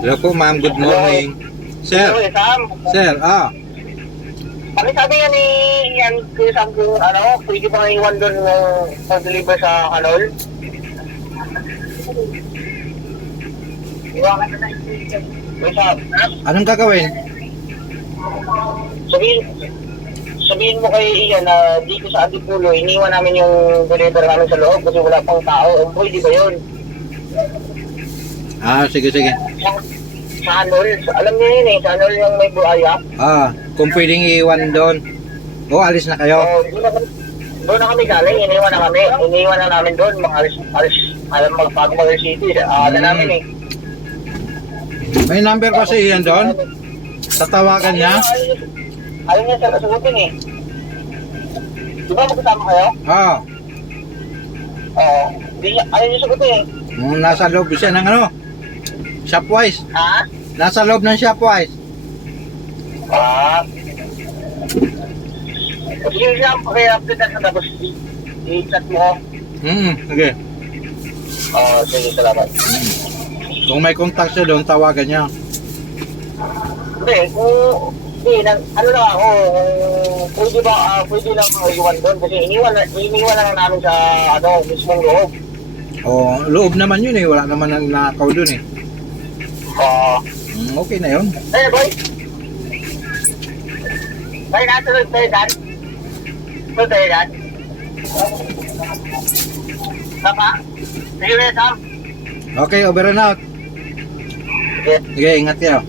Hello po ma'am, good morning. Sir, Hello, Sam. sir, Ano sabi nga ni Ian, Kuya Sam, kung pwede ba iwan doon pag-deliver sa Kanol? Iwan ka na Kuya Sam, anong gagawin? sabihin mo kay Ian na dito sa Antipulo, iniwan namin yung deliver namin sa loob kasi wala pang tao. Pwede ba yun? Sige, sige. Sa Anol, alam niyo yun sa Anol yung may buhaya. Kung pwedeng iiwan doon. Alis na kayo. So, doon na kami galing, iniwan na kami. Iniwan na namin doon, alam mga bago mga city. Namin eh. May number pa si Ian doon? Tatawagan niya? Ayaw niya sa sagutin eh. Di ba magkasama kayo? Oo. Ayaw niya sagutin eh. Nasa loob siya ng Shopwise. Ha? Nasa loob ng Shopwise. Sige siya, paki-update na tapos i-chat mo ko. Sige. Sige, salamat. Kung may contact siya doon, tawagan niya. Hindi, ano lang ako, pwede lang iwan doon kasi iniwan na lang namin sa mismong loob. Loob naman yun eh. Wala naman ang nakaw doon eh. Okay na yun. Boy! Boy, nasunod tayo dan. Sunod tayo dan. Tama? Sige, Sam. Okay, over and out. Sige. Sige, ingat kayo.